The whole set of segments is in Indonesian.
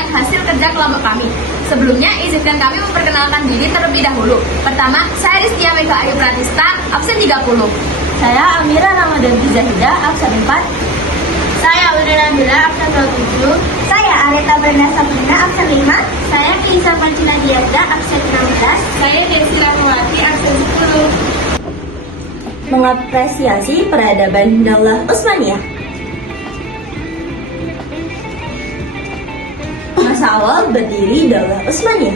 menyampaikan hasil kerja kelompok kami. Sebelumnya, izinkan kami memperkenalkan diri terlebih dahulu. Pertama, saya Rizkia Mega Ayu Pratista, absen 30. Saya Amira Ramadanti Zahida, absen 4. Saya Udara Bila, absen 27. Saya Areta Brenda Sabrina, absen 5. Saya Kisa Pancina Diarda, absen 16. Saya Desi Rahmawati, absen 10. Mengapresiasi peradaban Daulah Utsmaniyah. Masa awal berdiri Daulah Utsmaniyah.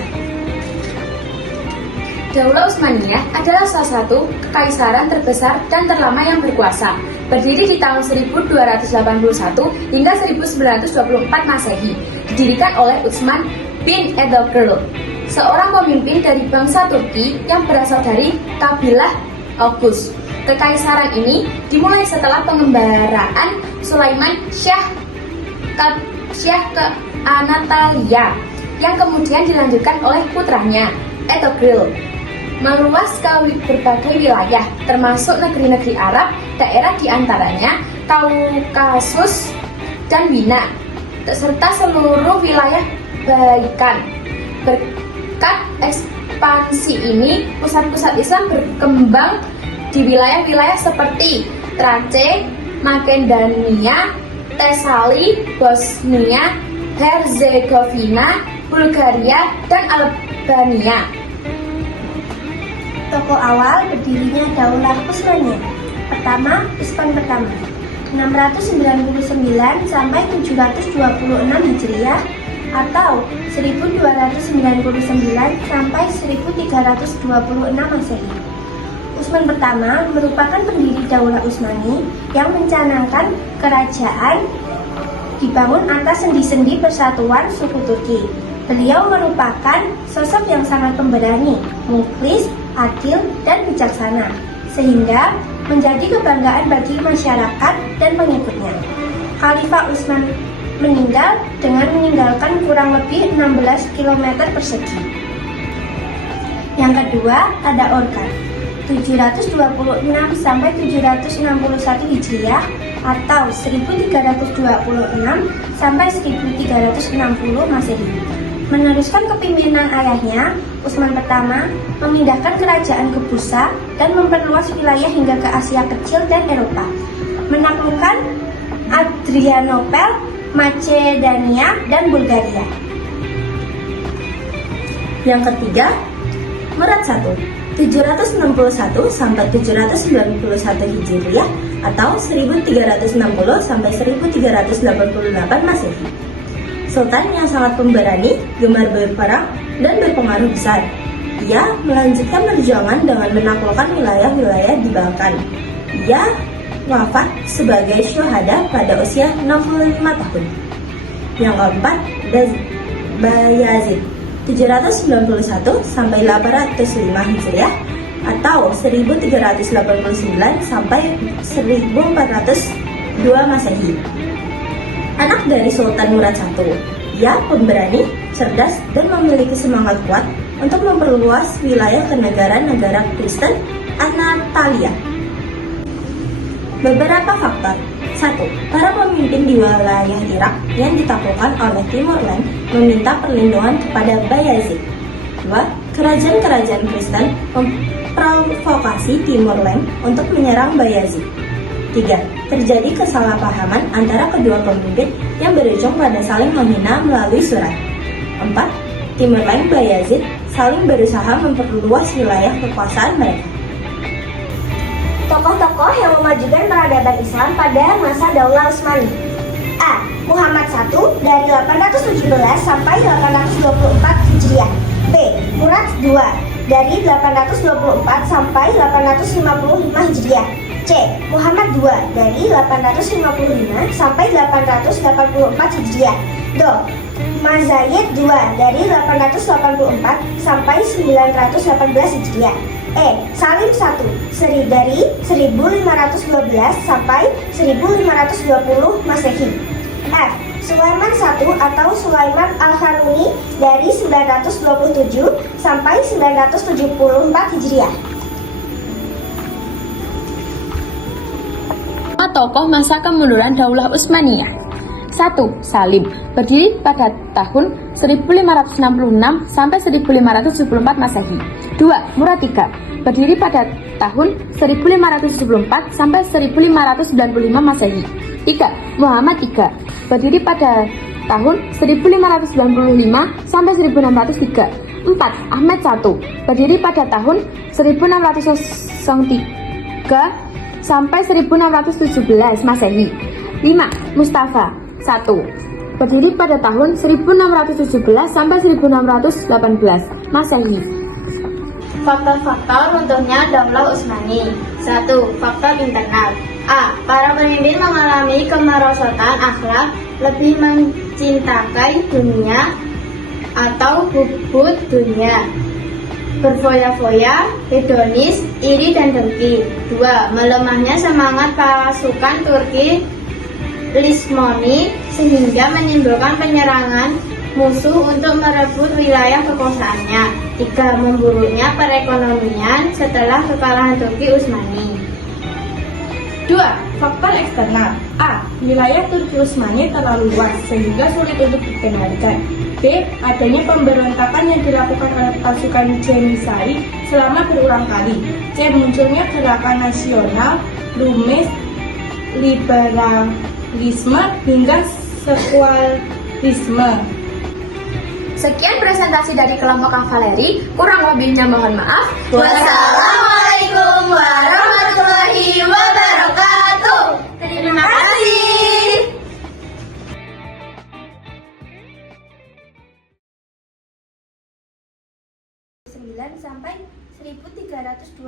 Daulah Utsmaniyah adalah salah satu kekaisaran terbesar dan terlama yang berkuasa. Berdiri di tahun 1281 hingga 1924 Masehi. Didirikan oleh Utsman bin Edoğlu, seorang pemimpin dari bangsa Turki yang berasal dari kabilah Oghuz. Kekaisaran ini dimulai setelah pengembaraan Sulaiman Syah ke Anatolia, yang kemudian dilanjutkan oleh putranya Edoğlu. Meluas ke berbagai wilayah, termasuk negeri-negeri Arab, daerah diantaranya Kaukasus dan Wina, serta seluruh wilayah Balkan. Berkat ekspansi ini, pusat-pusat Islam berkembang di wilayah-wilayah seperti Trace, Makedonia, Tesali, Bosnia, Herzegovina, Bulgaria, dan Albania. Tokoh awal berdirinya Daulah Utsmaniyah. Pertama, Utsman pertama, 699 sampai 726 Hijriah atau 1299 sampai 1326 Masehi. Utsman pertama merupakan pendiri Daulah Utsmani yang mencanangkan kerajaan dibangun atas sendi-sendi persatuan suku Turki. Beliau merupakan sosok yang sangat pemberani, mukhlis, adil, dan bijaksana, sehingga menjadi kebanggaan bagi masyarakat dan pengikutnya. Khalifah Utsman meninggal dengan meninggalkan kurang lebih 16 km persegi. Yang kedua, ada Orkan, 726 sampai 761 Hijriah atau 1326 sampai 1360 Masehi. Meneruskan kepemimpinan ayahnya, Utsman pertama memindahkan kerajaan ke Bursa dan memperluas wilayah hingga ke Asia Kecil dan Eropa. Menaklukkan Adrianopel, Macedonia, dan Bulgaria. Yang ketiga, Murad I, 761 sampai 791 Hijriah atau 1360 sampai 1388 Masehi. Sultan yang sangat pemberani, gemar berperang, dan berpengaruh besar. Ia melanjutkan perjuangan dengan menaklukkan wilayah-wilayah di Balkan. Ia wafat sebagai syuhada pada usia 65 tahun. Yang keempat, Bayazid, 791 sampai 805 Hijriah atau 1389 sampai 1402 Masehi. Anak dari Sultan Murad I, ia pemberani, cerdas, dan memiliki semangat kuat untuk memperluas wilayah ke negara-negara Kristen Anatolia. Beberapa faktor. 1. Para pemimpin di wilayah Irak yang ditaklukkan oleh Timur Leng meminta perlindungan kepada Bayazid. 2. Kerajaan-kerajaan Kristen memprovokasi Timur Leng untuk menyerang Bayazid. 3. Terjadi kesalahpahaman antara kedua pemimpin yang berujung pada saling menghina melalui surat. 4. Timur Leng Bayazid saling berusaha memperluas wilayah kekuasaan mereka. Tokoh-tokoh yang memajukan peradaban Islam pada masa Daulah Utsmani. A. Muhammad I dari 817 sampai 824 Hijriah. B. Murad II dari 824 sampai 855 Hijriah. C. Muhammad II dari 855 sampai 884 Hijriah. Do. Mazayed II dari 884 sampai 918 Hijriah. E. Salim I dari 1512 sampai 1520 Masehi. F. Sulaiman I atau Sulaiman Al-Haruni dari 927 sampai 974 Hijriah. Tokoh masa kemunduran Daulah Utsmaniyah. 1. Salim, berdiri pada tahun 1566 sampai 1574 Masehi. 2. Murad III, berdiri pada tahun 1574 sampai 1595 Masehi. 3. Muhammad III, berdiri pada tahun 1595 sampai 1603. 4. Ahmed I, berdiri pada tahun 1603 sampai 1617 Masehi. 5. Mustafa I, berdiri pada tahun 1617 sampai 1618 Masehi. Faktor-faktor runtuhnya Daulah Utsmani. 1. Faktor internal. A. Para pemimpin mengalami kemerosotan akhlak, lebih mencintai dunia atau bubut dunia, berfoya-foya, hedonis, iri dan dengki. 2. Melemahnya semangat pasukan Turki Lismoni sehingga menimbulkan penyerangan musuh untuk merebut wilayah kekuasaannya. 3. Memburuknya perekonomian setelah kekalahan Turki Utsmani. 2. Faktor eksternal. A. Wilayah Turki Utsmani terlalu luas sehingga sulit untuk dikendalikan. B. Adanya pemberontakan yang dilakukan oleh pasukan Jenisai selama berulang kali. C. Munculnya gerakan nasional, rumis, liberalisme hingga sekulerisme. Sekian presentasi dari kelompok kavaleri, kurang lebihnya mohon maaf. Wassalamualaikum warahmatullahi wabarakatuh. Terima kasih. Sampai 1326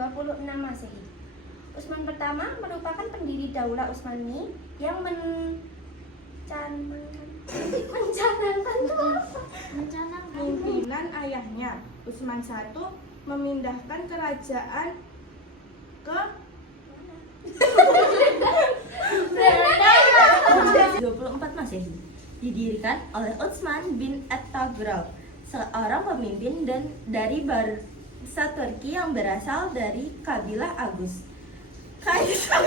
Masehi. Utsman pertama merupakan pendiri Daulah Utsmani yang mencanangkan Pimpinan ayahnya, Utsman I, memindahkan kerajaan ke 24 Masehi. Didirikan oleh Utsman bin At-Taghrab, seorang pemimpin dan dari bangsa Turki yang berasal dari kabilah Agus. Kaisar